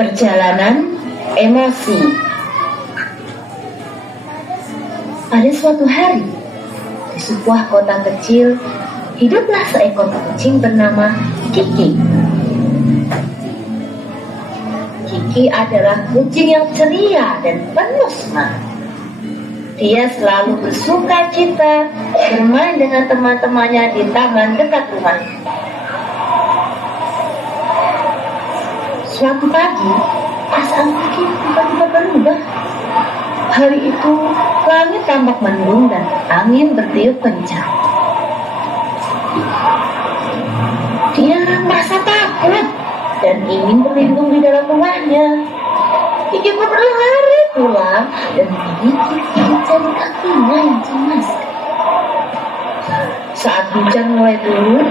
Perjalanan emosi. Pada suatu hari, di sebuah kota kecil, hiduplah seekor kucing bernama Kiki. Kiki adalah kucing yang ceria dan penuh semangat. Dia selalu bersuka cita bermain dengan teman-temannya di taman dekat rumahnya. Suatu pagi, perasaan Kiki tiba-tiba berubah. Hari itu, langit tampak mendung dan angin bertiup kencang. Dia merasa takut dan ingin berlindung di dalam rumahnya. Kiki pun berlari pulang dan menggigit jari kakinya yang cemas. Saat hujan mulai turun,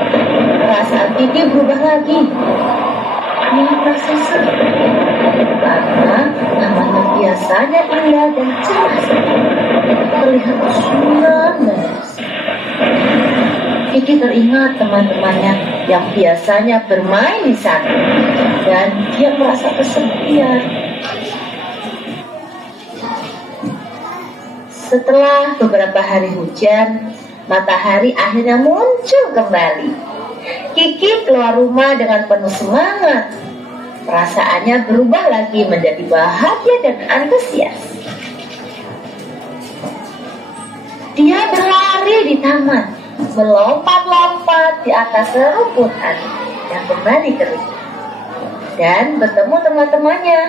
perasaan Kiki berubah lagi. Dia merasa sedih karena taman yang biasanya indah dan cerah terlihat suram dan resmi. Kiki teringat teman-temannya yang biasanya bermain di sana dan dia merasa kesepian. Setelah beberapa hari hujan, matahari akhirnya muncul kembali. Kiki keluar rumah dengan penuh semangat. Perasaannya berubah lagi menjadi bahagia dan antusias. Dia berlari di taman, melompat-lompat di atas rerumputan yang kembali kering, dan bertemu teman-temannya.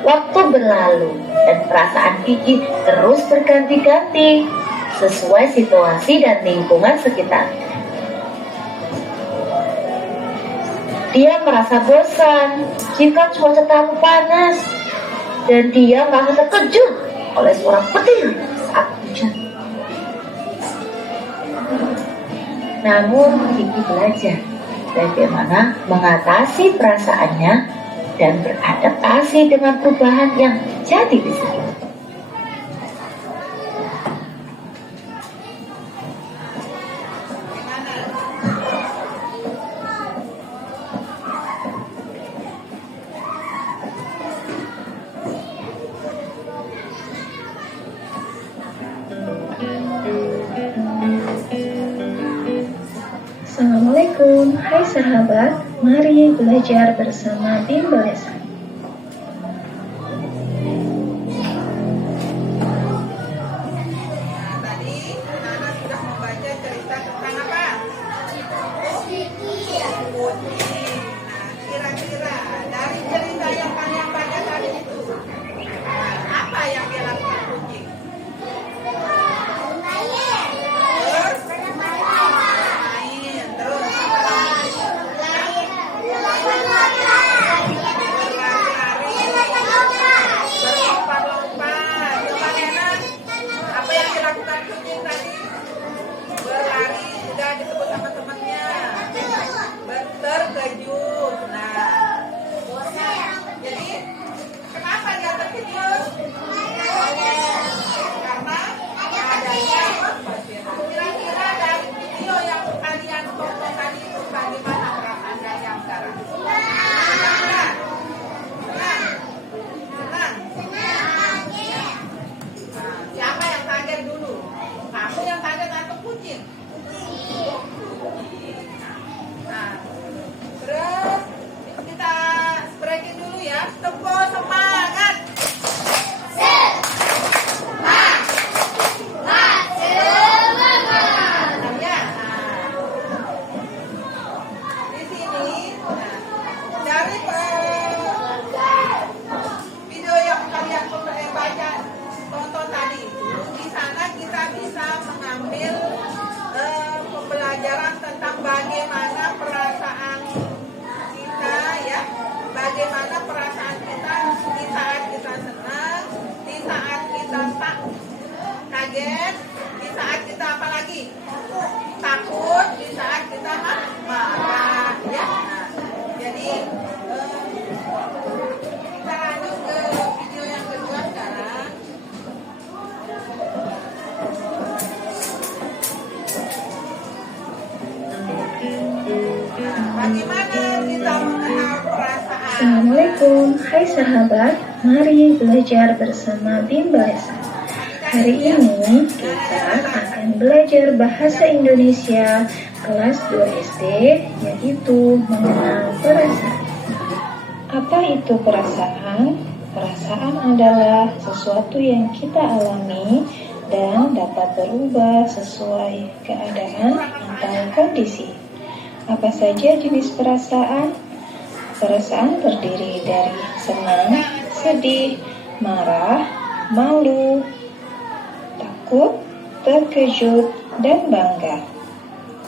Waktu berlalu dan perasaan Kiki terus berganti-ganti sesuai situasi dan lingkungan sekitar. Dia merasa bosan jika cuaca terlalu panas, dan dia merasa terkejut oleh suara petir saat hujan. Namun Kiki belajar bagaimana mengatasi perasaannya dan beradaptasi dengan perubahan yang jadi di sekitar. Assalamualaikum, hai sahabat, mari belajar bersama Bimbel Lesa. Tadi Nana sudah membaca cerita tentang apa? Kucing. Nah, kira-kira dari cerita yang kalian baca tadi itu, apa yang dia lakukan kucing? Assalamualaikum, hai sahabat, mari belajar bersama Bimbel Lesan. Hari ini kita akan belajar bahasa Indonesia kelas 2 SD, yaitu mengenal perasaan. Apa itu perasaan? Perasaan adalah sesuatu yang kita alami dan dapat berubah sesuai keadaan atau kondisi. Apa saja jenis perasaan? Perasaan terdiri dari senang, sedih, marah, malu, takut, terkejut, dan bangga.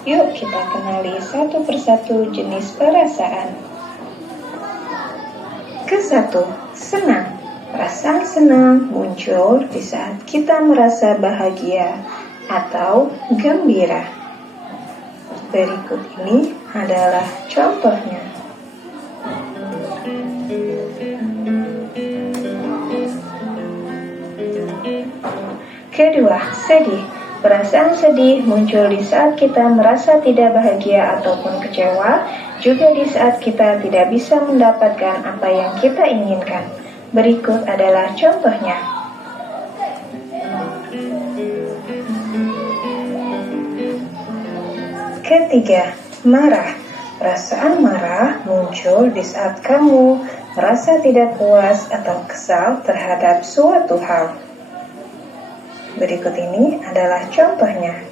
Yuk kita kenali satu persatu jenis perasaan. Ke-1, senang. Perasaan senang muncul di saat kita merasa bahagia atau gembira. Berikut ini adalah contohnya. Kedua, sedih. Perasaan sedih muncul di saat kita merasa tidak bahagia ataupun kecewa, juga di saat kita tidak bisa mendapatkan apa yang kita inginkan. Berikut adalah contohnya. Ketiga, marah. Perasaan marah muncul di saat kamu merasa tidak puas atau kesal terhadap suatu hal. Berikut ini adalah contohnya.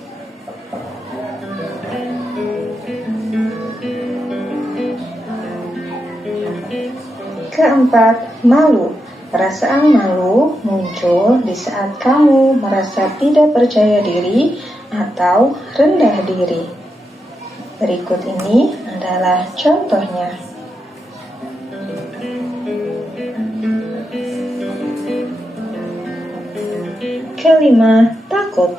Keempat, malu. Perasaan malu muncul di saat kamu merasa tidak percaya diri atau rendah diri. Berikut ini adalah contohnya. Kelima, takut.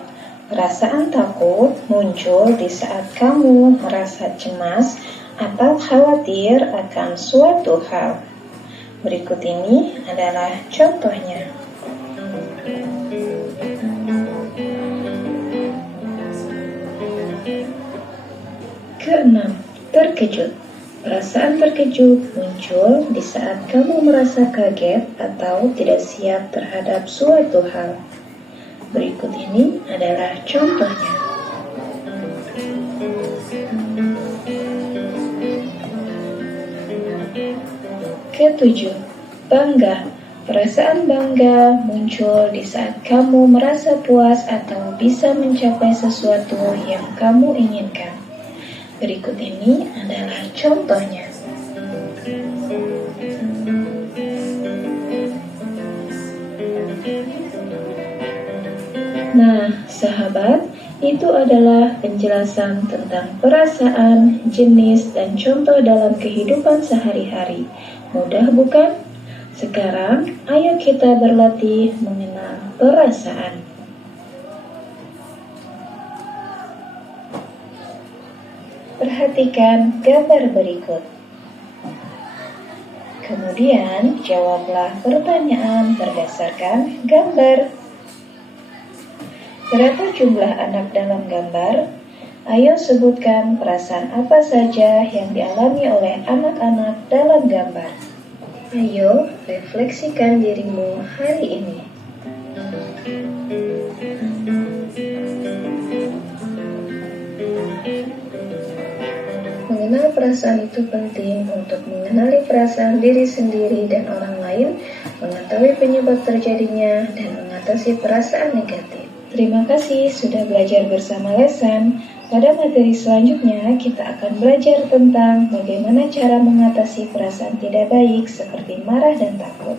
Perasaan takut muncul di saat kamu merasa cemas atau khawatir akan suatu hal. Berikut ini adalah contohnya. Keenam, terkejut. Perasaan terkejut muncul di saat kamu merasa kaget atau tidak siap terhadap suatu hal. Berikut ini adalah contohnya. Ketujuh, bangga. Perasaan bangga muncul di saat kamu merasa puas atau bisa mencapai sesuatu yang kamu inginkan. Berikut ini adalah contohnya. Nah, sahabat, itu adalah penjelasan tentang perasaan, jenis, dan contoh dalam kehidupan sehari-hari. Mudah bukan? Sekarang, ayo kita berlatih mengenal perasaan. Perhatikan gambar berikut. Kemudian, jawablah pertanyaan berdasarkan gambar. Berapa jumlah anak dalam gambar? Ayo sebutkan perasaan apa saja yang dialami oleh anak-anak dalam gambar. Ayo refleksikan dirimu hari ini. Mengenal perasaan itu penting untuk mengenali perasaan diri sendiri dan orang lain, mengetahui penyebab terjadinya, dan mengatasi perasaan negatif. Terima kasih sudah belajar bersama Lesan. Pada materi selanjutnya, kita akan belajar tentang bagaimana cara mengatasi perasaan tidak baik seperti marah dan takut.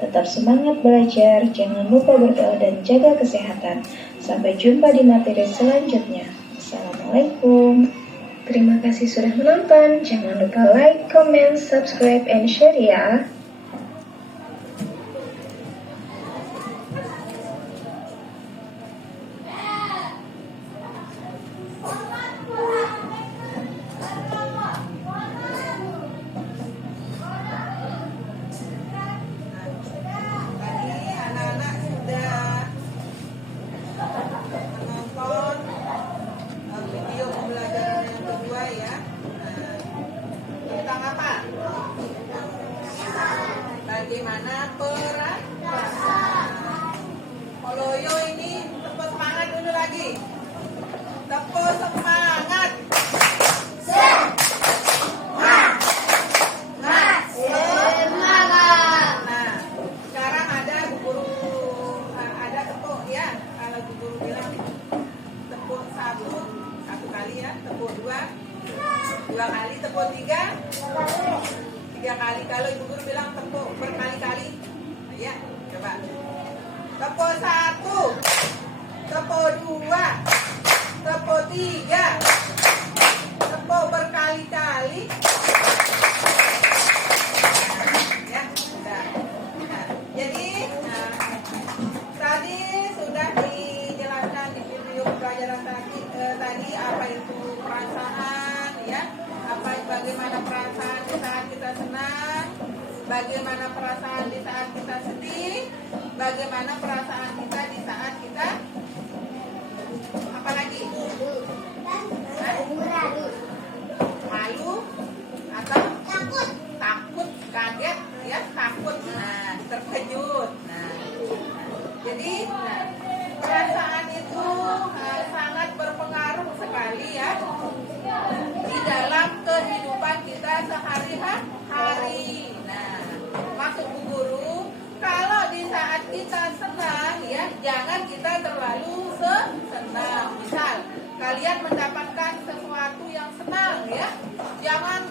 Tetap semangat belajar, jangan lupa berdoa dan jaga kesehatan. Sampai jumpa di materi selanjutnya. Assalamualaikum. Terima kasih sudah menonton. Jangan lupa like, comment, subscribe, and share ya. Tentang apa? Tepuk semangat. Nah, sekarang ada Bu Guru, ada tepuk ya. Kalau Bu Guru bilang tepuk satu kali ya, tepuk dua kali, tepuk tiga kali. Kalau Ibu Guru bilang tepuk berkali-kali, ya coba. Tepuk satu, tepuk dua, tepuk tiga, tepuk berkali-kali. Ya, sudah. Nah, jadi tadi sudah dijelaskan di video pelajaran tadi apa itu perasaan, ya, bagaimana perasaan di saat kita senang, bagaimana perasaan di saat kita sedih, bagaimana perasaan kita di saat kita apa lagi? Malu atau takut, kaget, ya, takut, nah, terkejut. Nah, jadi perasaan itu sangat berpengaruh sekali ya di dalam kehidupan kita sehari-hari. Nah, maksud Bu Guru, kalau di saat kita senang ya, jangan kita terlalu senang. Misal kalian mendapatkan sesuatu yang senang ya, jangan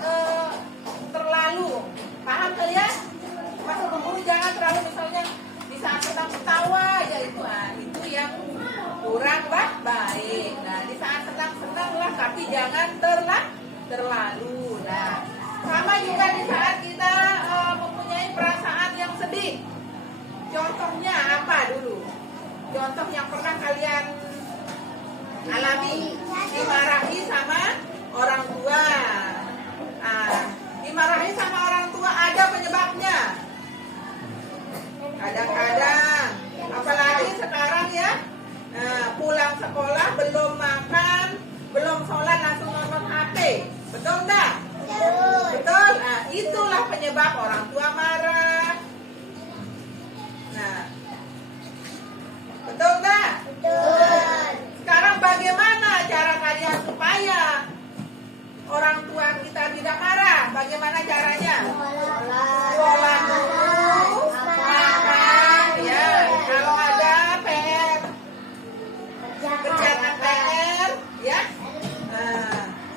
terlalu, paham kalian? Maksud Bu Guru jangan terlalu, misalnya di saat sedang ketawa ya itu yang kurang baik. Nah, di saat senang lah, tapi jangan terlalu. Nah, sama juga di saat kita mempunyai perasaan yang sedih. Contohnya apa dulu? Contoh yang pernah kalian alami, dimarahi sama orang tua. Dimarahi sama orang tua ada penyebabnya. Kadang-kadang, apalagi sekarang ya, pulang sekolah belum makan, belum sholat langsung nonton HP, betul enggak? Betul. Nah, itulah penyebab orang tua marah. Nah, betul enggak? Betul. Sekarang bagaimana cara kalian supaya orang tua kita tidak marah? Bagaimana caranya? Sholat dulu, makan, ya. Kalau ada PR, kerjaan PR, ya.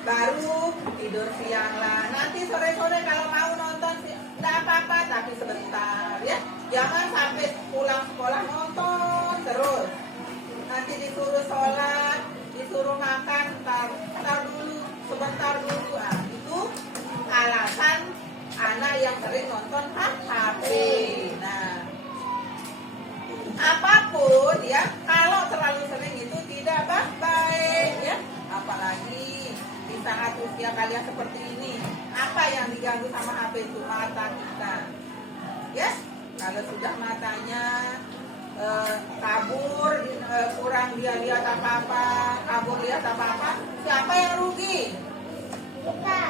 Baru tidur siang lah. Nanti sore-sore kalau mau nonton, tidak apa-apa, tapi sebentar, ya. Jangan sampai pulang sekolah nonton terus. Nanti disuruh sholat, disuruh makan, sebentar dulu. Itu alasan anak yang sering nonton HP. Nah, apapun ya, kalau terlalu sering itu tidak baik ya. Apalagi di saat usia kalian seperti ini, apa yang diganggu sama HP itu? Mata kita, ya. Kalau sudah matanya kabur, kurang dia lihat apa-apa, kabur lihat apa-apa, siapa yang rugi? Kita.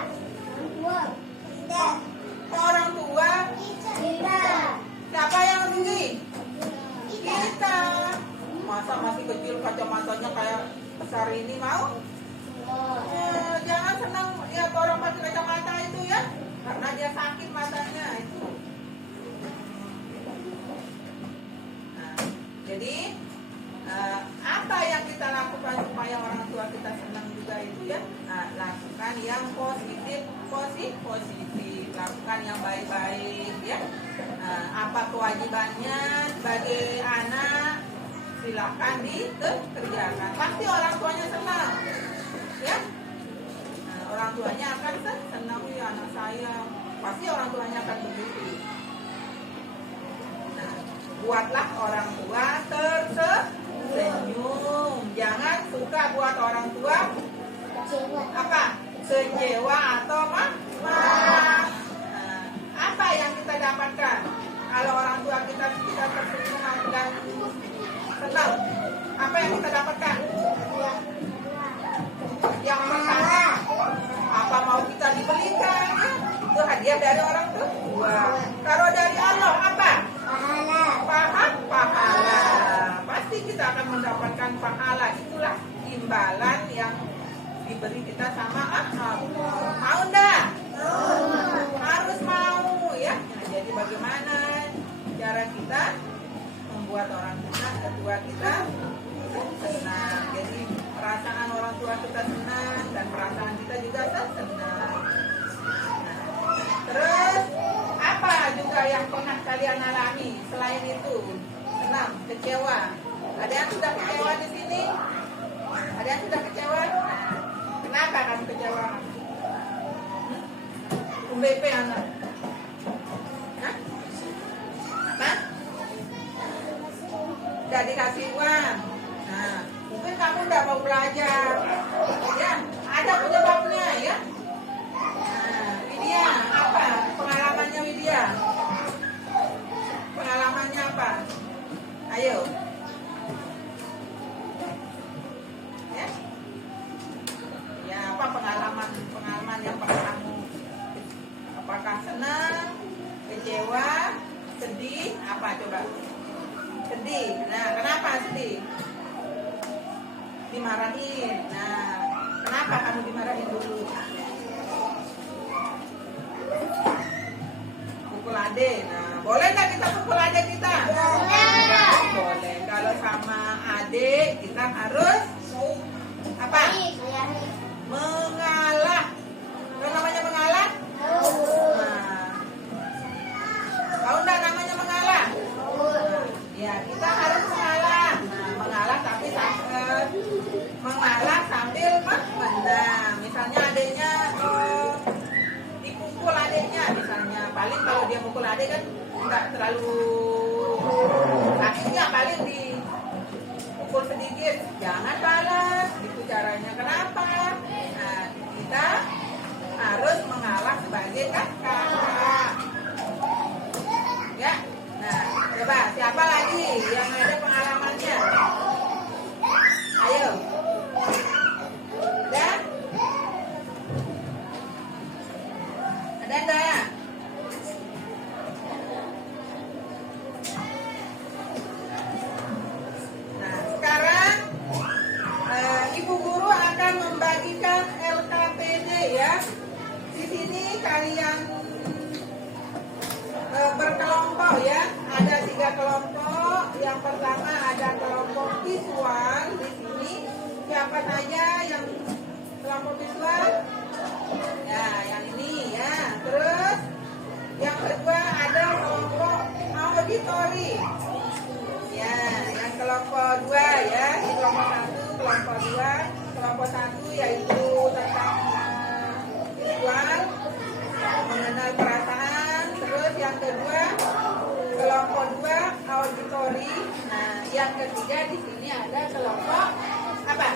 Orang tua. Kita. Siapa yang rugi? Kita. Masa masih kecil kacamatanya kayak besar ini mau? Jangan senang lihat orang pakai kacamata itu ya, karena dia sakit matanya itu. Jadi apa yang kita lakukan supaya orang tua kita senang juga itu ya? Lakukan yang positif, lakukan yang baik-baik ya. Apa kewajibannya sebagai anak, silakan dikerjakan. Pasti orang tuanya senang, ya. Orang tuanya akan senang ya anak saya. Pasti orang tuanya akan begitu. Buatlah orang tua tersenyum. Jangan suka buat orang tua kecewa atau marah. Apa yang kita dapatkan kalau orang tua kita tersenyum dan senang? Apa yang kita dapatkan? Yang pertama, apa mau kita dibelikan? Itu hadiah dari orang tua. Kalau dari Allah apa? Pahala. Pasti kita akan mendapatkan pahala. Itulah imbalan yang diberi kita sama Allah. Mau enggak? Harus mau ya. Nah, jadi bagaimana cara kita membuat orang tua kita senang? Jadi perasaan orang tua kita senang dan perasaan kita juga senang. Nah, terus apa juga yang pernah kalian alami selain itu? Senang, kecewa. Ada yang sudah kecewa di sini? Ada yang sudah kecewa? Kenapa kamu kecewa? BP anak? Hah? Apa? Tidak dikasih uang. Nah, mungkin kamu tidak mau belajar. Ya, ada penyebabnya ya. Nah, Widya, apa pengalamannya Widya? Pengalamannya apa? Ayo. Ya, apa pengalaman yang pernah kamu? Apakah senang, kecewa, sedih? Apa coba? Sedih. Nah, kenapa sedih? Dimarahin. Nah, kenapa kamu dimarahin dulu? Pukul adik. Nah, boleh nggak kita pukul adik kita? Boleh. Kalau sama adik kita harus apa? Mengalah. Apa namanya mengalah? Nah, tahu nggak namanya mengalah? Ya, kita harus mengalah. Nah, mengalah tapi mengalah sambil menendang. Misalnya adiknya dipukul adiknya, misalnya paling kalau dia pukul adik kan nggak terlalu sakitnya, paling dipukul sedikit, jangan balas. Itu caranya. Kenapa? Nah, kita harus mengalah sebagai kakak. Ya. Nah, coba siapa lagi yang ada pengalamannya? Ayo. Ada? Ada enggak? Nah, sekarang Ibu Guru akan membagikan LKPD ya. Di sini kalian berkelompok ya. Ada 3 kelompok. Yang pertama ada kelompok visual di sini. Siapa saja yang kelompok visual? Ya, yang ini ya. Terus yang kedua ada kelompok auditori. Ya, yang kelompok 2 ya. Ini kelompok 1, kelompok 2. Kelompok 1 yaitu tentang visual, mengenal perasaan. Terus yang kedua kelompok 2 auditori. Nah, yang ketiga di sini ada kelompok apa?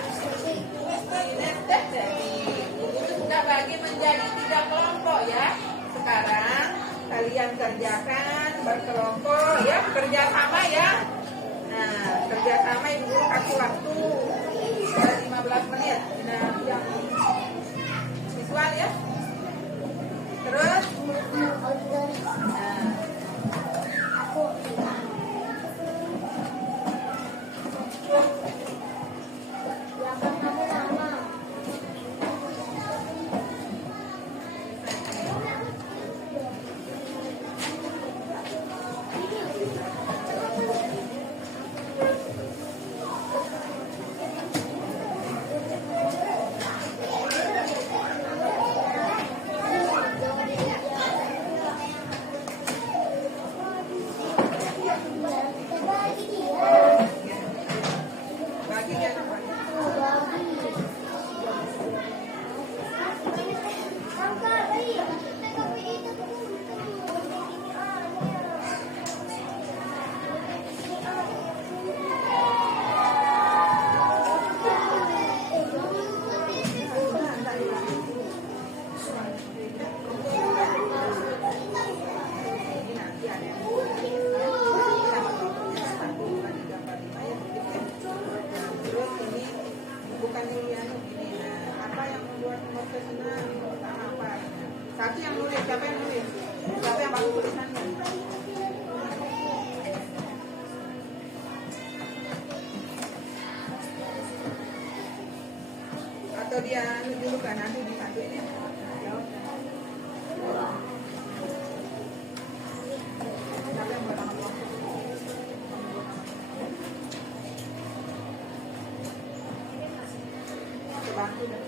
Kinestesi. Itu sudah bagi menjadi 3 kelompok ya. Sekarang kalian kerjakan berkelompok ya, kerja sama ya. Nah, kerja sama Ibu kasih waktu 15 menit. Nah, yang visual ya. Terus dia dulu kan nanti disatuin ya. Jawab. Siapa yang buat tangan waktu? Bantu deh.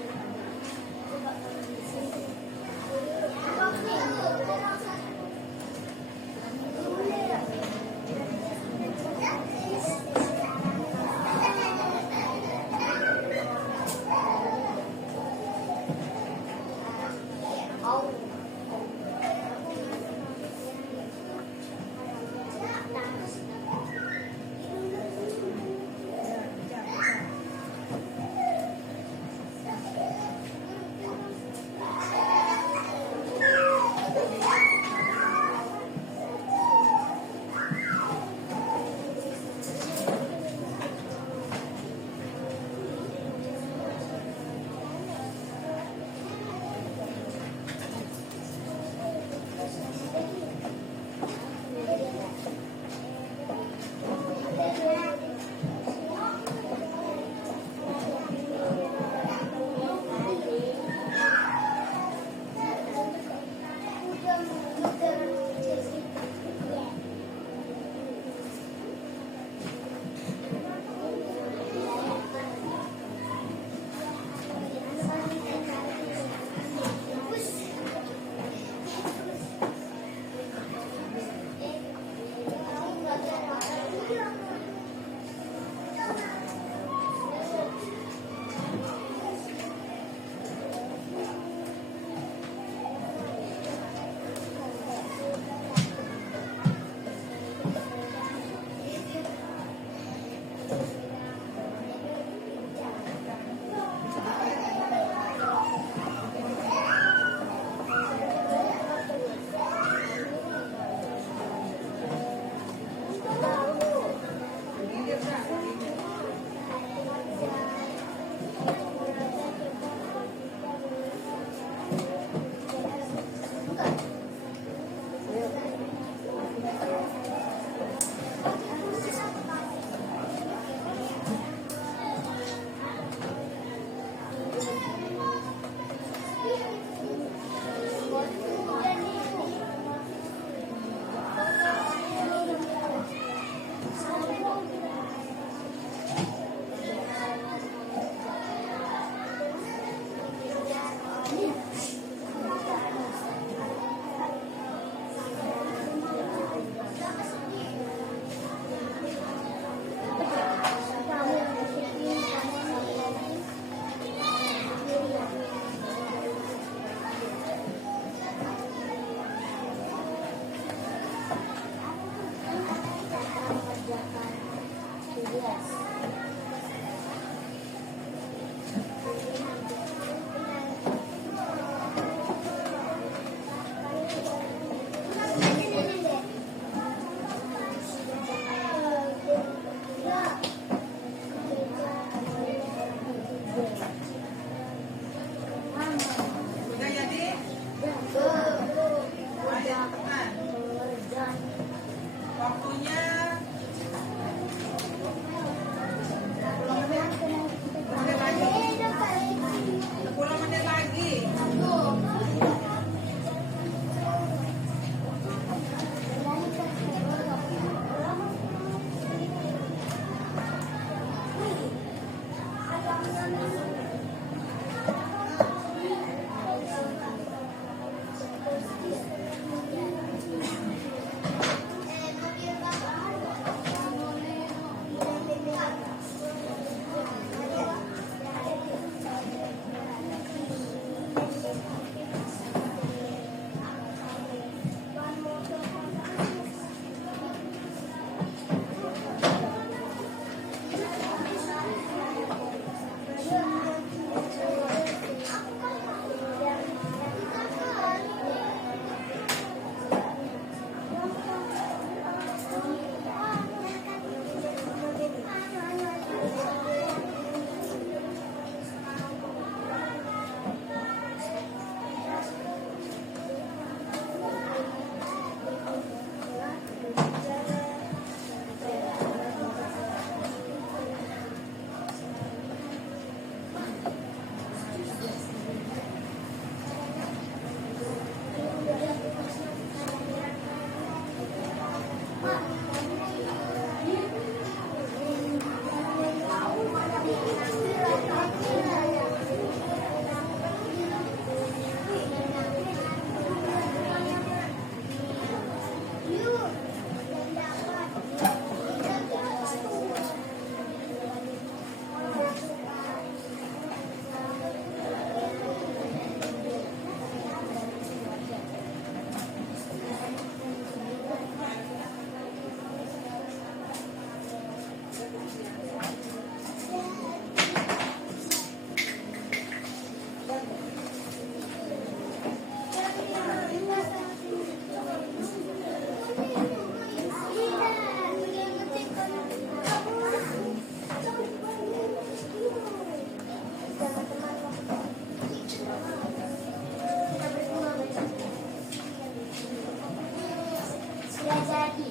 Sudah jadi.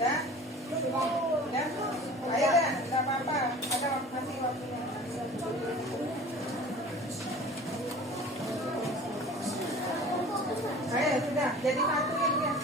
Ya? Ya? Ayo deh, nggak apa-apa. Ada masih waktunya. Ayo, sudah. Jadi satu ya.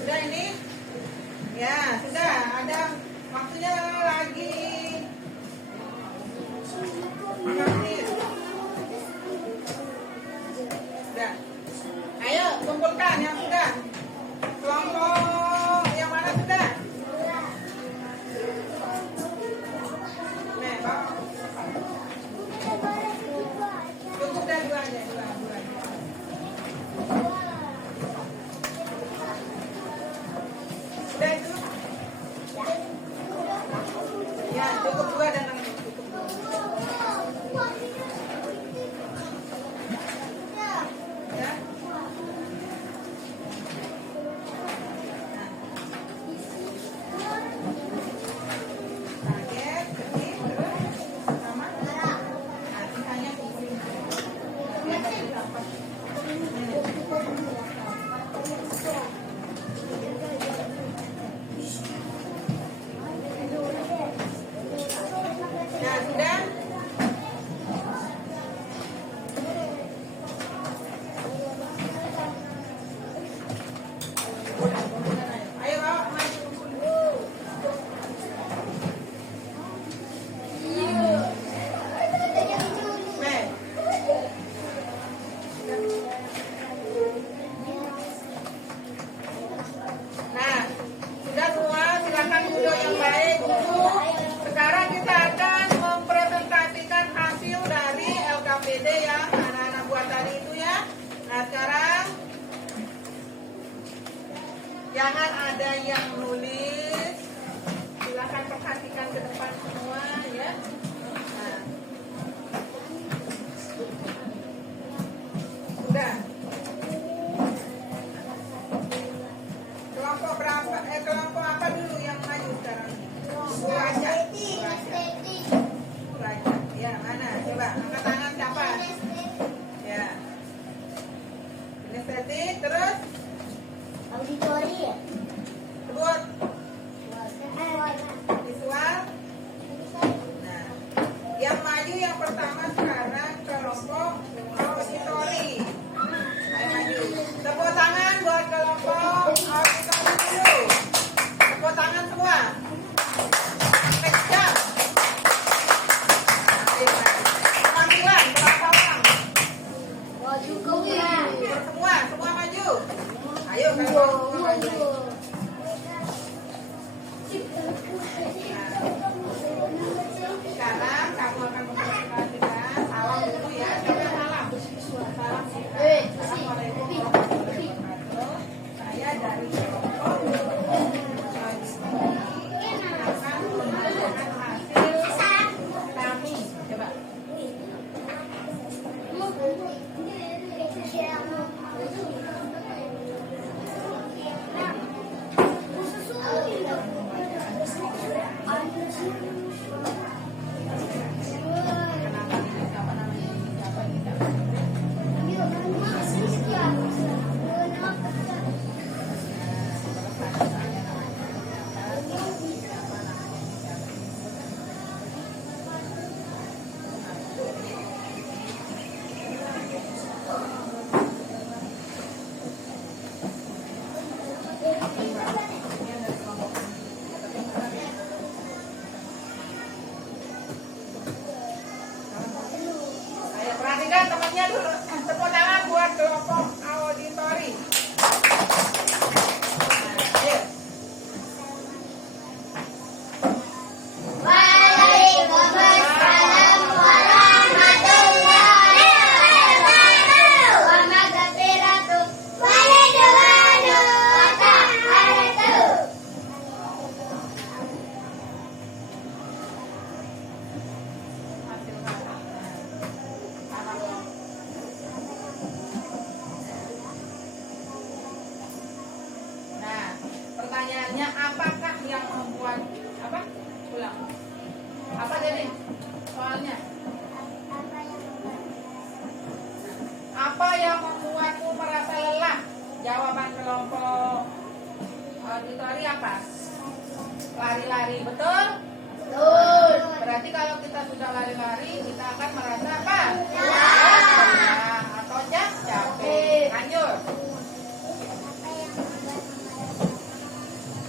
Sudah ini? Ya, sudah. Ada waktunya lagi. Menit. Sudah. Ayo kumpulkan yang sudah. Kelompok yang mana sudah? Nih, bawa. Cukup dah dua aja, dua. Sudah itu? Ya, cukup dua dan cukup dua. Ya. Target, ini, terus sama. Nah, sisanya kumpulin. Nah, sudah? Ayo bawa maju. Nih. Nah, sudah semua, silakan duduk yang baik, duduk. Sekarang kita akan mempresentasikan hasil dari LKPD yang anak-anak buat tadi itu ya. Nah, sekarang jangan ada yang nulis. Silakan perhatikan ke depan semua ya. Nah. Sudah. Kelompok berapa? Kelompok apa dulu yang maju sekarang? Belajar. Belajar. Ya, mana? Coba angkat tangan siapa? Ya. Kinestetik, terus Auditori ya? sebut visual. Nah, yang maju yang pertama sekarang kelompok auditori. Ayo maju. Tepuk tangan buat kelompok auditori dulu. Tepuk tangan semua. Next jam. Ayo maju. Penampilan berapa orang? Semua maju. Ayo kelompok semua maju. Sekarang kamu akan mempresentasikan salam dulu ya. Coba salam. Salam kita. Assalamualaikum warahmatullahi wabarakatuh. Saya dari kelompok akan menunjukkan hasil kami. Coba. Pertanyaannya, apakah yang membuat apa? Ulang. Apa jadi soalnya? Apa yang membuatmu merasa lelah? Jawaban kelompok auditori apa? Lari-lari, betul? Betul. Berarti kalau kita sudah lari-lari, kita akan merasa apa? Lelah atau capek. Lanjut.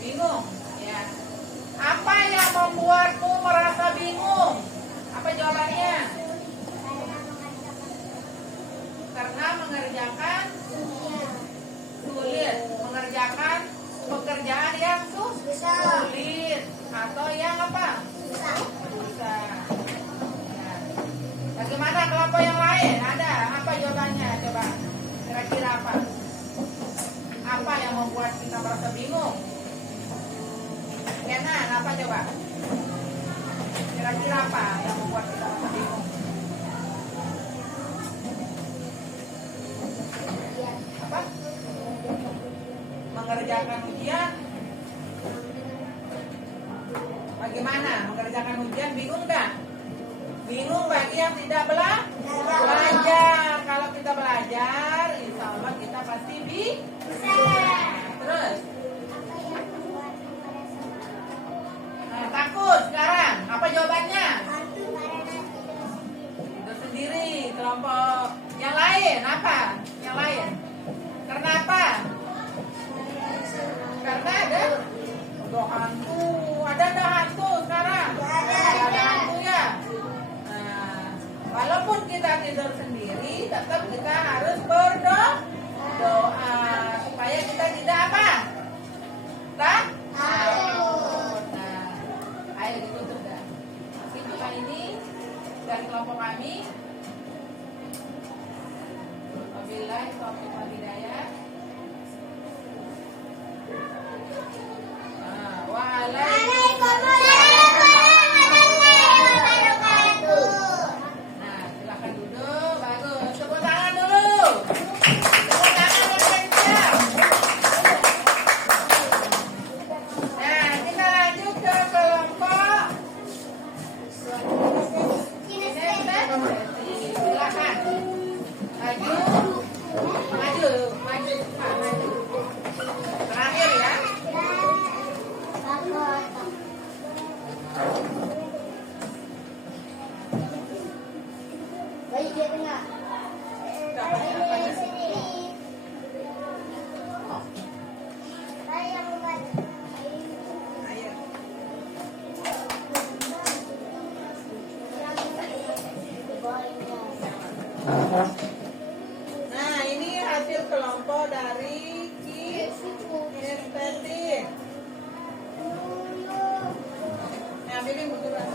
Bingung, ya. Apa yang membuatmu merasa bingung? Apa jawabannya? Karena mengerjakan sulit, mengerjakan pekerjaan yang sulit atau yang apa? Susah. Nah, bagaimana kelompok yang lain? Ada apa jawabannya? Coba kira-kira apa? Apa yang membuat kita merasa bingung? Kenan, apa coba? Kira-kira apa yang membuat kita merasa bingung? Apa? Mengerjakan ujian. Bagaimana mengerjakan ujian? Bingung nggak? Bingung bagi yang tidak belajar. Kalau kita belajar, insya Allah kita pasti bisa. Terus? Nah, takut sekarang. Apa jawabannya? Tidur sendiri. Kelompok yang lain apa? Yang lain? Karena apa? Karena ada hantu. Ada hantu sekarang? Ada hantu ya? Nah, walaupun kita tidur sendiri, tetap kita harus berdoa supaya kita tidak apa? Takut. Nah, ayo ditutup dah. Mungkin cuma ini dari kelompok kami. Wabillahi taufiq wal hidayah. Nah, silakan duduk. Bagus. Tepuk tangan dulu. Tepuk tangan yang kencang. Nah, kita lanjut ke kelompok kinestesi. Silakan. Maju. Terakhir ya. Nah, ini hasil kelompok dari kinestetik. Nah, pilih betulan.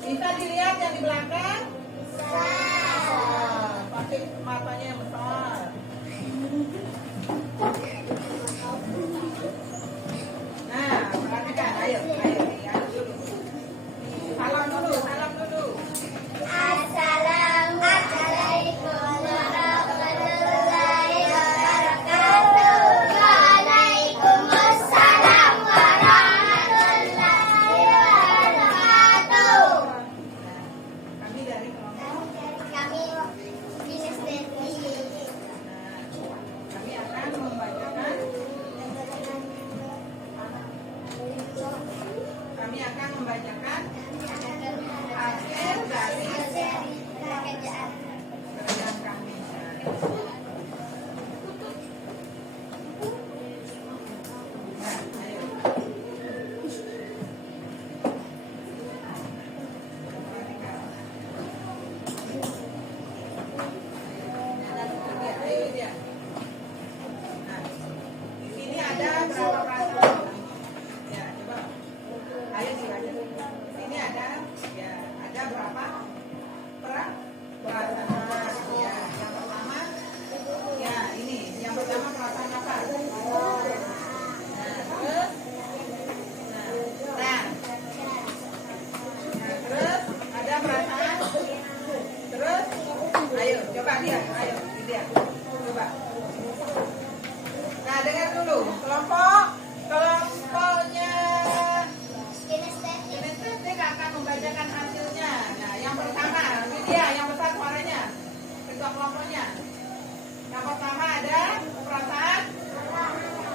Bisa dilihat yang di belakang? Bisa. Pakai matanya yang besar. Nah, perhatikan. Ayo dulu. Salam dulu. Assalamualaikum warahmatullahi wabarakatuh. Waalaikumsalam warahmatullahi wabarakatuh. Kami dari kelompok. Kami kinestetik. Kami akan membacakan Iya, yang besar suaranya. Ketua kelompoknya. Yang pertama ada perasaan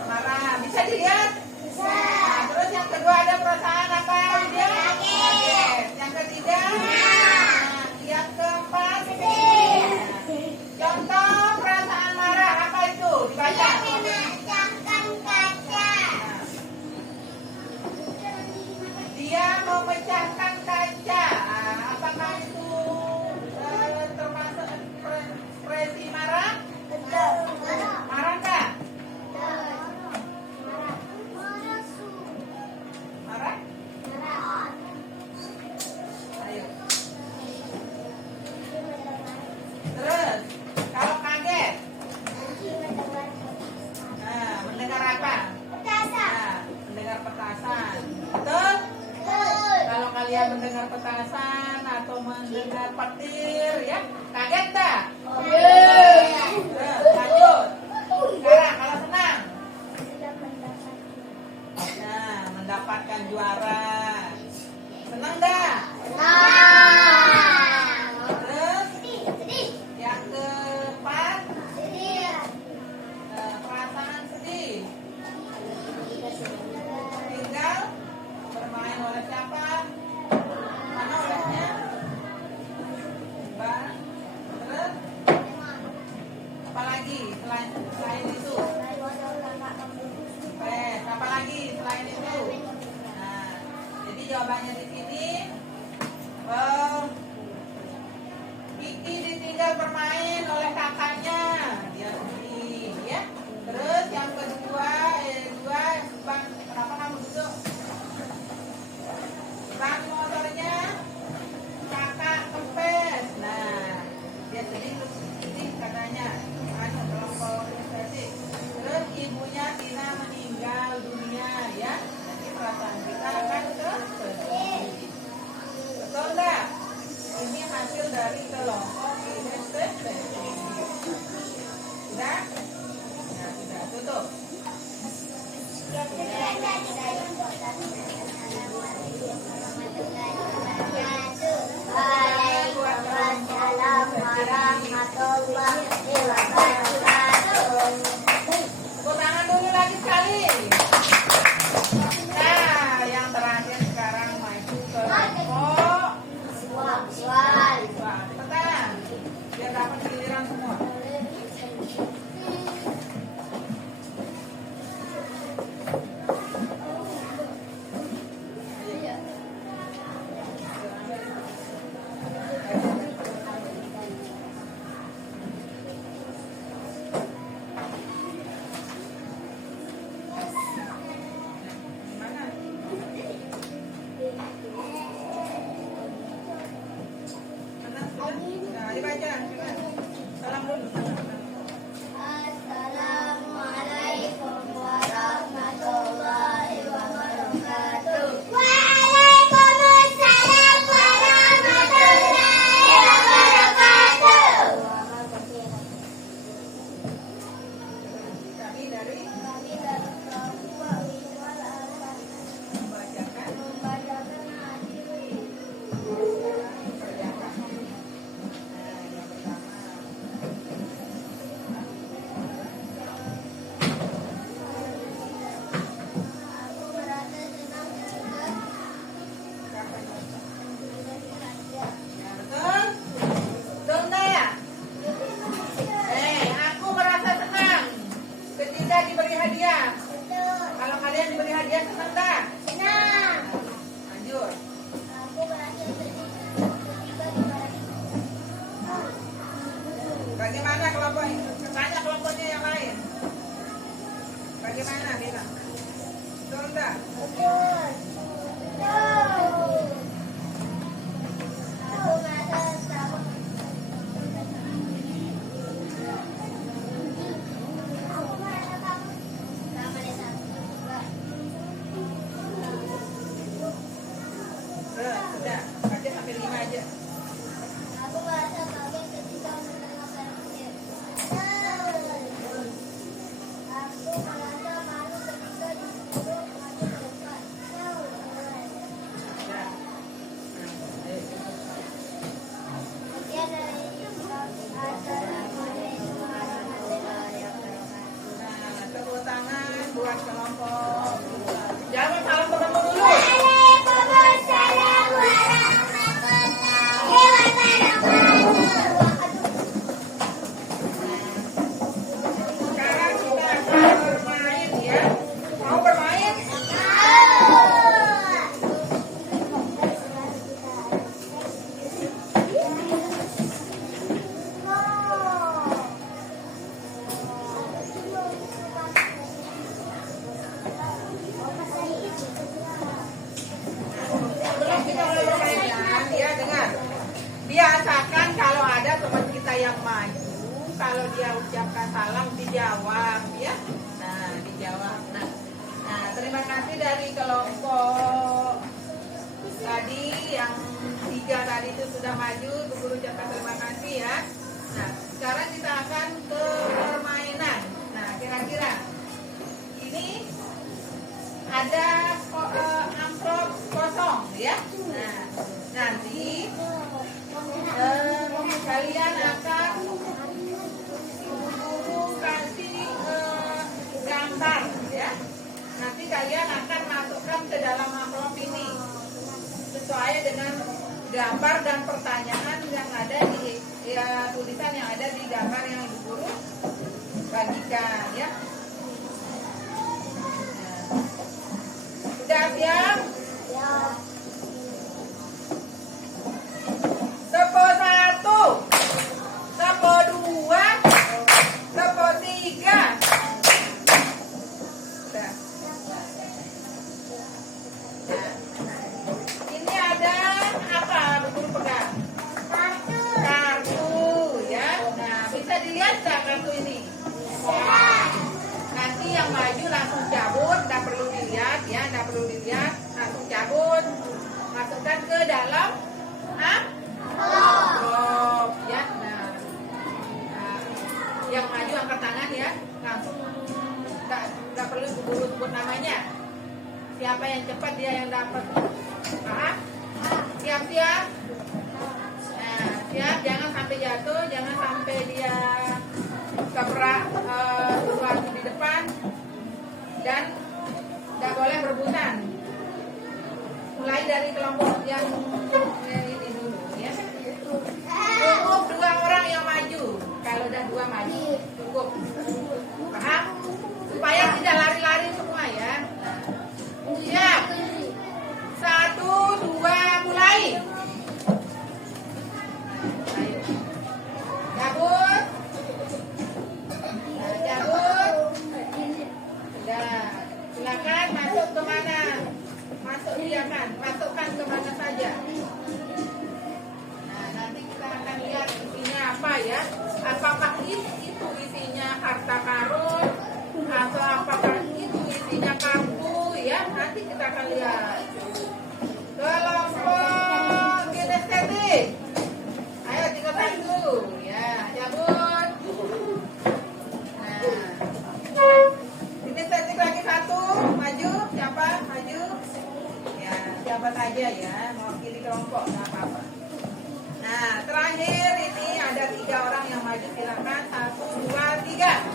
marah. Bisa dilihat? Bisa. Nah, terus yang kedua ada perasaan apa? Dia? Kaget. Yang ketiga? Nah, yang keempat? Contoh perasaan marah apa itu? Dibaca. Memecahkan kaca. Dia memecahkan kaca. Apakah itu termasuk ekspresi marah? Betul. Marah nggak? Marah? Ayo. Terus, kalau kaget, nah, mendengar apa? Nah, mendengar petasan. Betul? Kalau kalian mendengar petasan atau mendengar petir, ya, kaget tak? Terus, lanjut. Sekarang kalau senang, nah, mendapatkan juara. Senang dah? Terus, yang keempat, perasaan sedih. Tinggal bermain oleh siapa? Mana olehnya? Bang. Terus, apa lagi selain itu? Apa lagi selain itu? Nah, jadi jawabannya di sini, Kiki ditinggal bermain oleh kakaknya, dia sedih, ya. Terus yang kedua, bang, kenapa kamu duduk? Bang motornya kakak kempes. Nah, dia sedih katanya. Anu kelompok ekspresi. Terus ibunya Tina meninggal dunia, ya. Nanti perasaan kita akan sedih. Betul enggak? Ini hasil dari kelompok ekspresi. Sudah? Nah, sudah tutup. Waalaikumsalam warahmatullahi wabarakatuh. Tepuk tangan dulu lagi sekali. Nah, yang terakhir sekarang maju ke kelompok Soal. Wah, cepetan. Biar dapat giliran semua. kelompok 2. Jawab salam ketemu dulu. Waalaikumsalam warahmatullahi wabarakatuh. Sekarang kita akan bermain ya. Mau bermain? Sebelum kita mulai permainan, dia dengar. Biasakan kalau ada teman kita yang maju, kalau dia ucapkan salam dijawab ya. Nah, dijawab. Nah, terima kasih dari kelompok tadi yang 3 tadi itu sudah maju, Bu Guru ucapkan terima kasih ya. Nah, sekarang kita akan ke permainan. Nah, kira-kira ini ada amplop kosong ya. Nah, nanti kalian akan guru kasih gambar ya. Nanti kalian akan masukkan ke dalam amplop ini sesuai dengan gambar dan pertanyaan yang ada di tulisan yang ada di gambar yang Ibu Guru bagikan ya. Sudah siap? Tepo 1, tepo 2, tepo 3. Sudah. Nah, ini ada apa Bu Guru pegang? Kartu ya. Nah, bisa dilihat nggak kartu ini? Nanti yang maju langsung cabut, nggak perlu dilihat ya, nggak perlu dilihat, langsung cabut, masukkan ke dalam amplop ya. Nah, yang maju angkat tangan ya, langsung nggak perlu sebut namanya. Siapa yang cepat dia yang dapat. Siap-siap. Nah, siap, jangan sampai jatuh, jangan sampai dia kebrak sesuatu di depan, dan tidak boleh berebutan. Mulai dari kelompok yang ini dulu ya. Cukup 2 orang yang maju. Kalau udah 2 maju cukup. Paham? Supaya tidak lari-lari semua ya. Siap. 1, 2, mulai. Ayo. Cabut. Cabut. Sudah. Silakan masuk ke mana? Masukkan ke mana saja. Nah, nanti kita akan lihat isinya apa ya. Apakah itu isinya harta karun atau apakah itu isinya kartu ya. Nanti kita akan lihat. Kelompok kinestetik. Ayo tinggal 1 ya, cabut. Nah, kinestetik lagi 1, maju. Siapa? Maju. Ya, siapa saja ya, mewakili kelompok, nggak apa-apa. Nah, terakhir ini ada 3 orang yang maju, silakan. 1, 2, 3.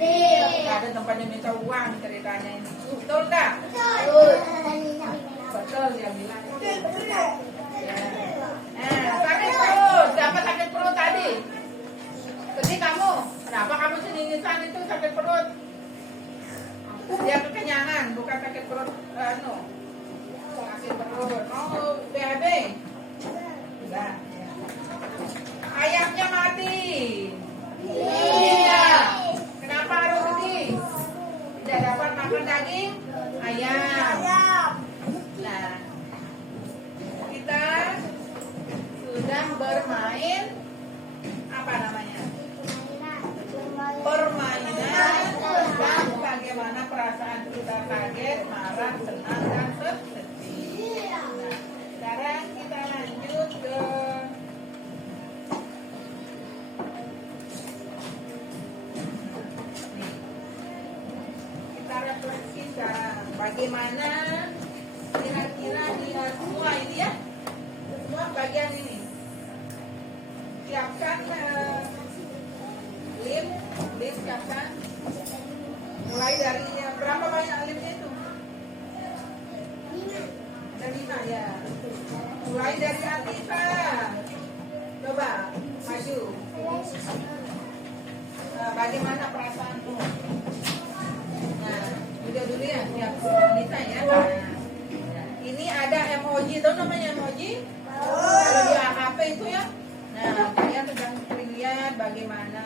Ada tempatnya minta uang ceritanya ini. Betul nggak? Betul dia bilang. Ya. Sakit perut. Siapa sakit perut tadi? Sedih kamu? Kenapa kamu sedih-sedihan itu sakit perut? Dia kekenyangan, bukan sakit perut. Sakit perut. Oh, BAB? Enggak. Ayamnya mati. Iya. Kenapa harus sedih? Tidak dapat makan daging ayam. Nah, kita sudah bermain apa namanya? Permainan tentang bagaimana perasaan kita kaget, marah, senang, dan sedih. Nah, sekarang kita lanjut ke kita refleksi sekarang bagaimana kira-kira lihat semua ini ya, semua bagian ini. Siapkan lip siapkan. Mulai dari berapa banyak lipnya itu? 5. Ada 5 ya. Mulai dari Atisa. Coba maju. Bagaimana perasaanmu? Nah, dulu ya, siap Atisa ya. Nah, ini ada emoji, tahu namanya emoji? Kalau di HP itu ya. Nah, kalian sedang lihat bagaimana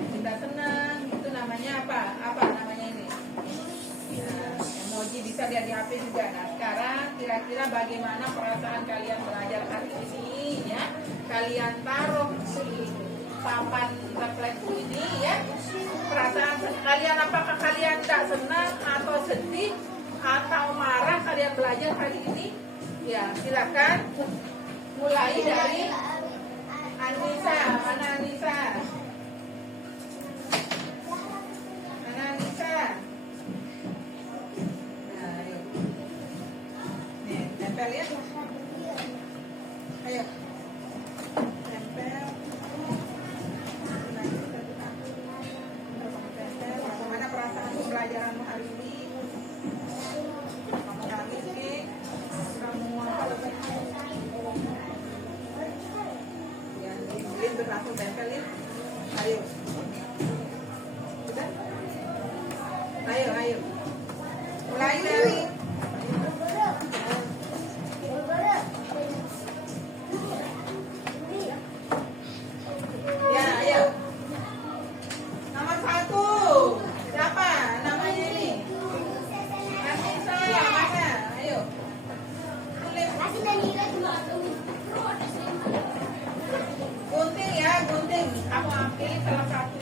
kita senang, itu namanya apa? Apa namanya ini? Nah, emoji bisa lihat di HP juga. Nah, sekarang kira-kira bagaimana perasaan kalian belajar hari ini ya? Kalian taruh di papan refleksi ini ya. Perasaan kalian, apakah kalian tak senang atau sedih atau marah kalian belajar hari ini? Ya, silakan. Mulai dari Anissa, mana Anissa? Mana Anissa? Nah, ayo. Nih, tempel ya. Ayo. Tempel. Tempel. Bagaimana perasaan pembelajaranmu hari ini? Kamu nangis nih? Kamu apa lebih? Langsung tempelin. Ayo. Sudah? Ayo. Mulai dari ya, ayo. Nomor 1. Siapa namanya ini? Anissa, mana? Ayo. Gunting ya, gunting. Kamu ambil salah satu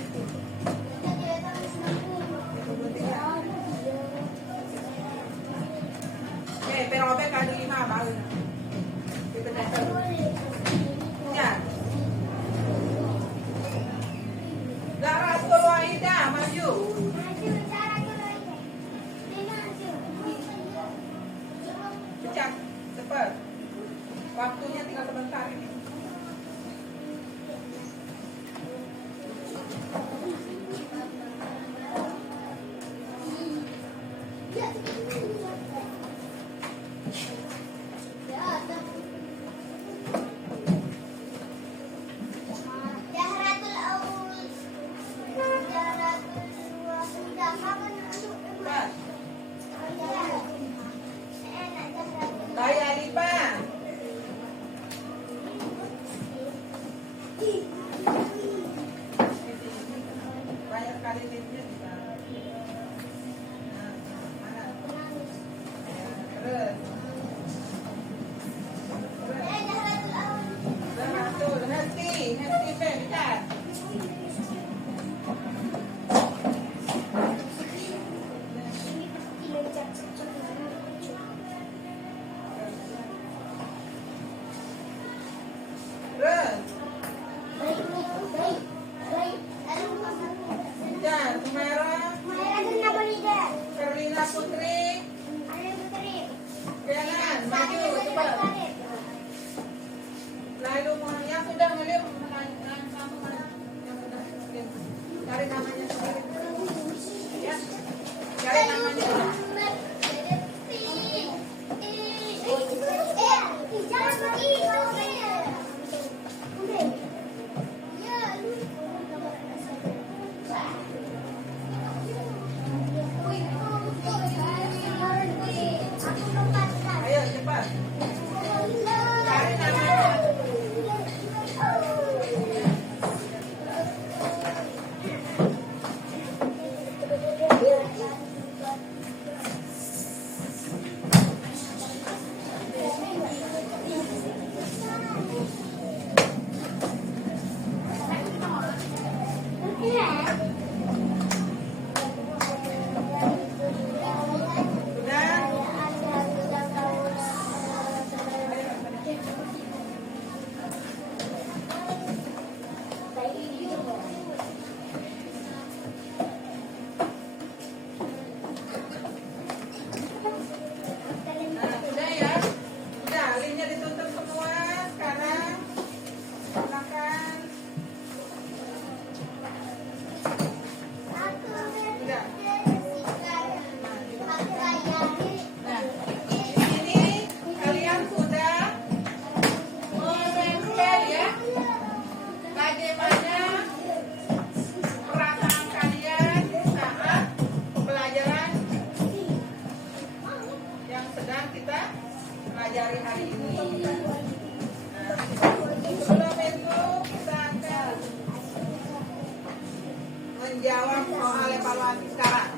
evaluasi sekarang.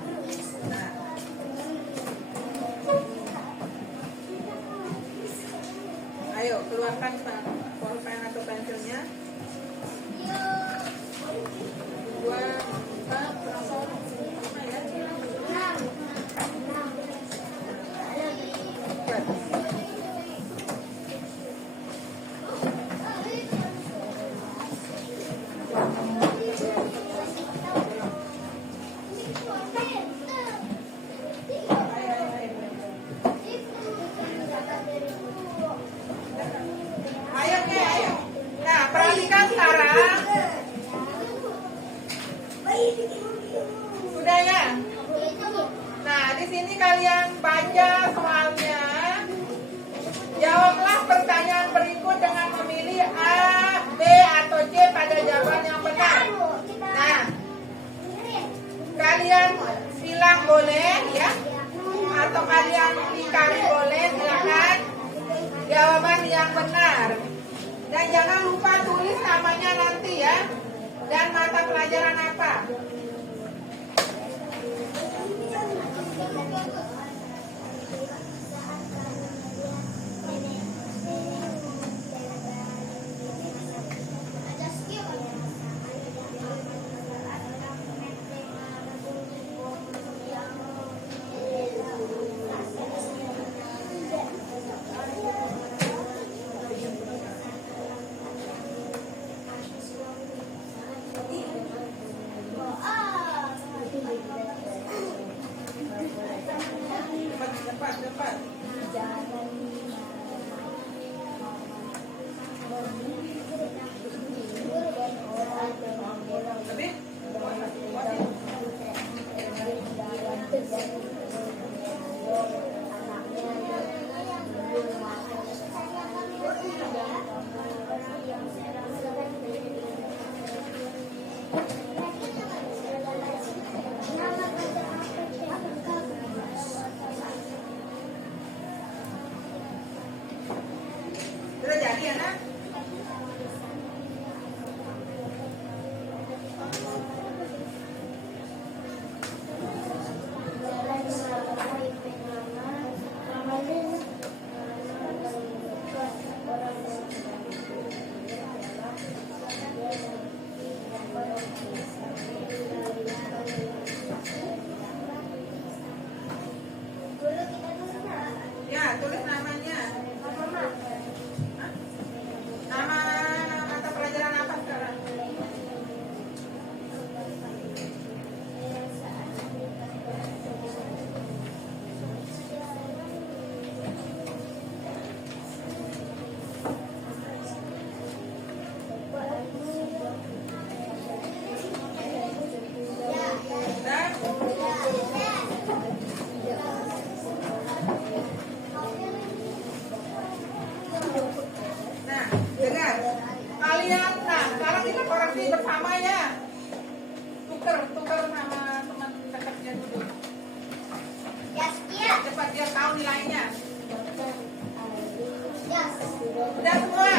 Nah. Ayo keluarkan pulpen atau pensilnya. 2, 4, berapa? Ayo. Nah, perhatikan sekarang. Sudah ya? Nah, di sini kalian baca soalnya. Jawablah pertanyaan berikut dengan memilih A, B, atau C pada jawaban yang benar. Nah, kalian bilang boleh ya, atau kalian ingkari boleh, silakan. Jawaban yang benar. Dan jangan lupa tulis namanya nanti ya. Dan mata pelajaran apa. Cepat. Lebih? Sudah jadi ya nak? Ya, tulis namanya. Hah? Nama mata pelajaran apa sekarang? Nah, dengar. Kalian, nah sekarang kita koreksi bersama ya. Tuker sama teman dekatnya dulu. Cepat dia tahu nilainya. Udah semua.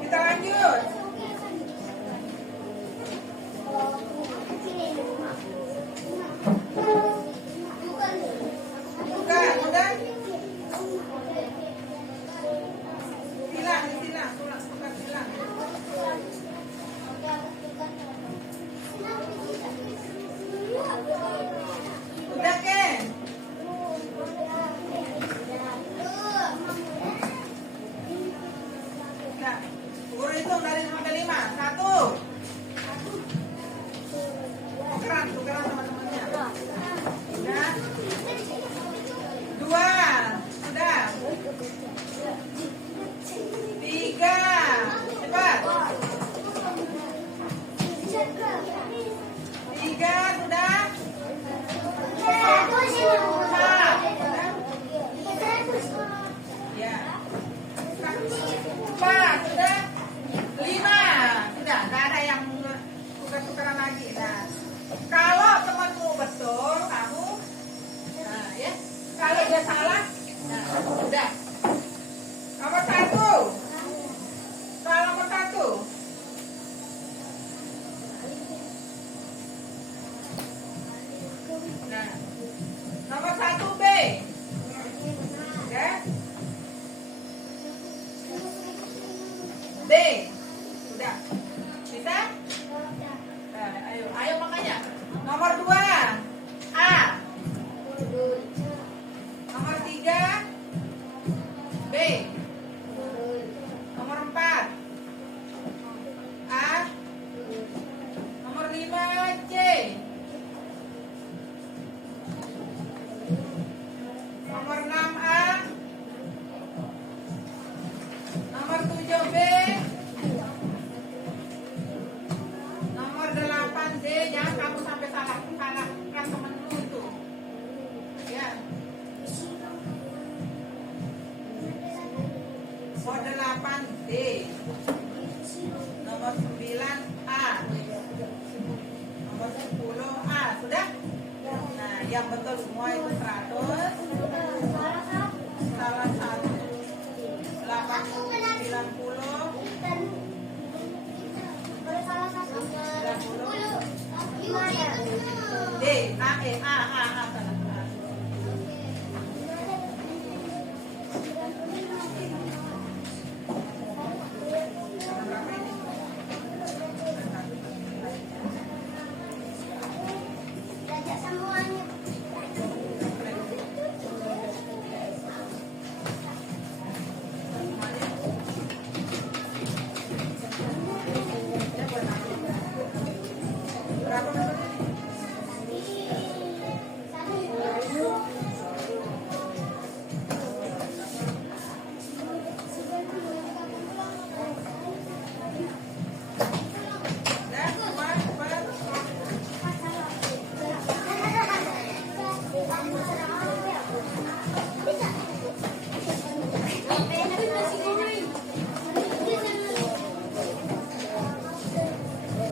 Kita lanjut. Bukan, udah. Silang, bukan silang. Udah Ken. Nah, guru hitung dari Nomor 2 A. Nomor 3 B. Nomor 4 A. Nomor 5 C. Nomor 6 A. Nomor 7 B. Nomor 8 D. Jangan kamu sampai salahkan temen lu tuh. Ya. Nomor 8 D. Nomor 9 A. Nomor 10 A. Sudah? Nah, yang betul semua itu 100. Salah satu 90. D, A, E, A, salah. Berapa ini? Berapa menurutnya?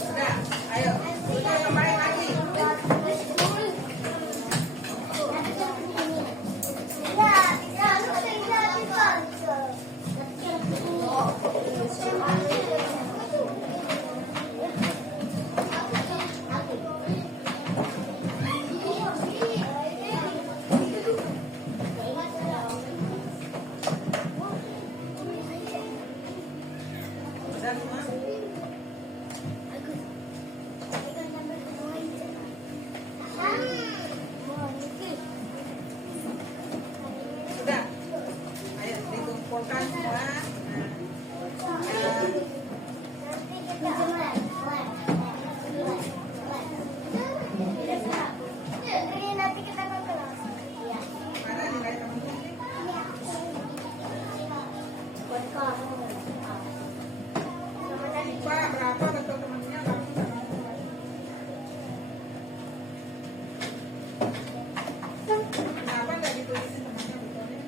Udah, ayo. Kita kembali lagi. Udah semua? Sudah. Ayo dikumpulkan semua. Mana nilai temennya? Lupa berapa betul temennya? Kenapa nggak ditulisin temennya betulnya?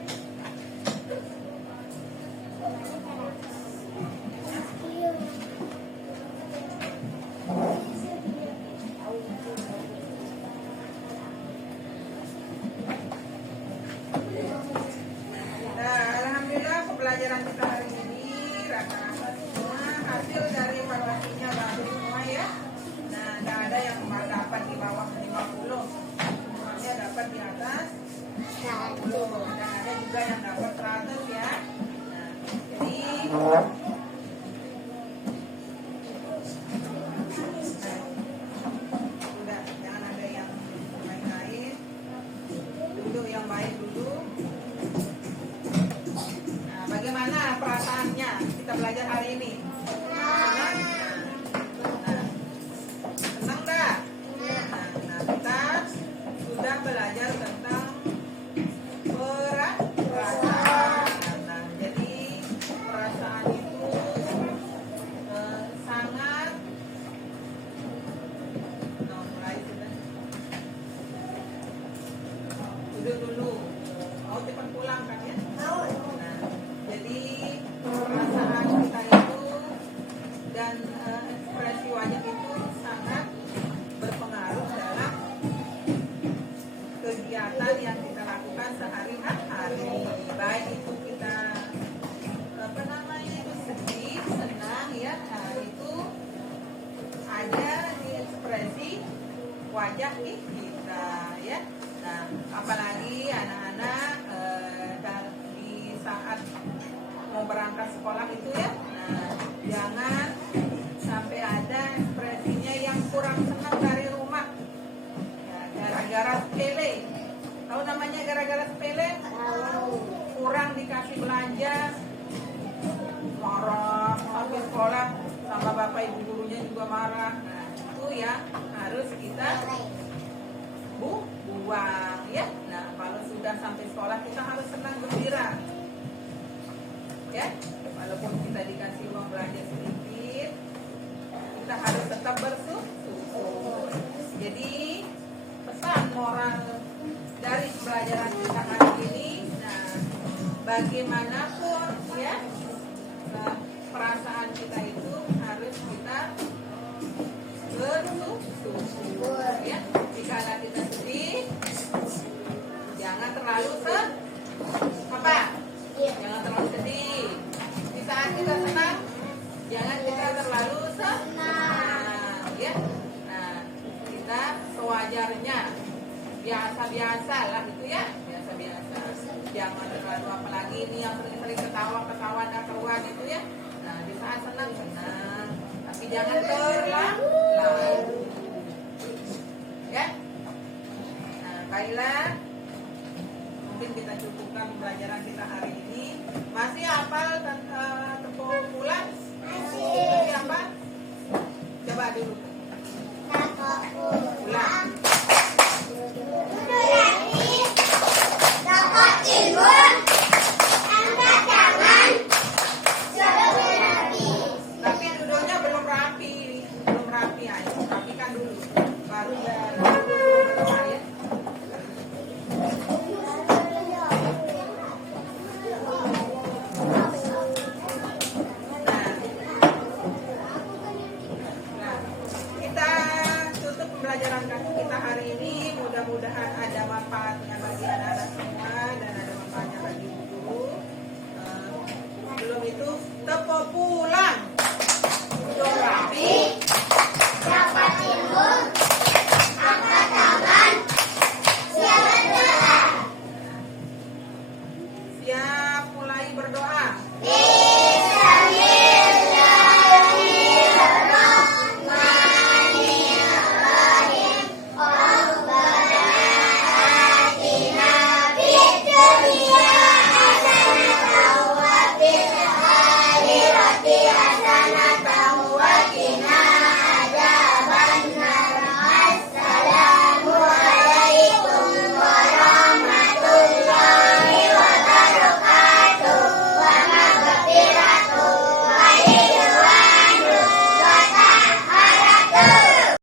Nah, alhamdulillah pembelajaran kita hari ini rata-rata semua hasil dari evaluasinya bagus semua ya. Nah, nggak ada yang dapat di bawah 50, semuanya dapat di atas 50, dan ada juga yang dapat 100 ya. Nah, jadi udah, jangan ada yang main-main, duduk yang baik dulu. Nah, bagaimana perasaannya kita belajar hari ini? Senang? Nah, senang dah? Nah, kita sudah belajar tentang perasaan. Nah, jadi perasaan itu sangat mulai sudah. Duduk dulu. Mau cepat pulang kan ya? Nah, jadi perasaan kita itu dan ekspresi wajah itu sangat berpengaruh dalam kegiatan yang kita lakukan sehari-hari. Baik itu kita itu sedih, senang ya, itu ada di ekspresi wajah kita ya. Nah, apalagi anak-anak di saat mau berangkat sekolah itu ya. Nah, jangan sampai ada ekspresinya yang kurang senang dari rumah. dikasih belanja marah, sampai sekolah sama bapak ibu gurunya juga marah. Nah, itu yang harus kita buang ya. Nah, kalau sudah sampai sekolah kita harus senang gembira ya. Walaupun kita dikasih uang belanja sedikit, kita harus tetap bersyukur. Jadi pesan moral dari pembelajaran kita hari ini, nah bagaimanapun ya, perasaan kita itu harus kita bersyukur ya. Jika kita sedih, jangan terlalu jangan terlalu sedih. Di saat kita senang, jangan kita terlalu senang ya. Nah, kita sewajarnya, biasa-biasa lah itu ya, biasa-biasa. Jangan terlalu, apalagi ini yang sering-sering ketawa dan keluar itu ya. Nah, di saat senang, tapi jangan terlalu ya. Nah, baiklah, mungkin kita cukupkan pembelajaran kita hari ini. Masih hafal tepung bulan? Masih hafal? Coba dulu. Ulang. Tapi duduknya belum rapi ayo. Rapikan dulu. Baru ya. Pembelajaran kita hari ini mudah-mudahan ada manfaat dengan bagian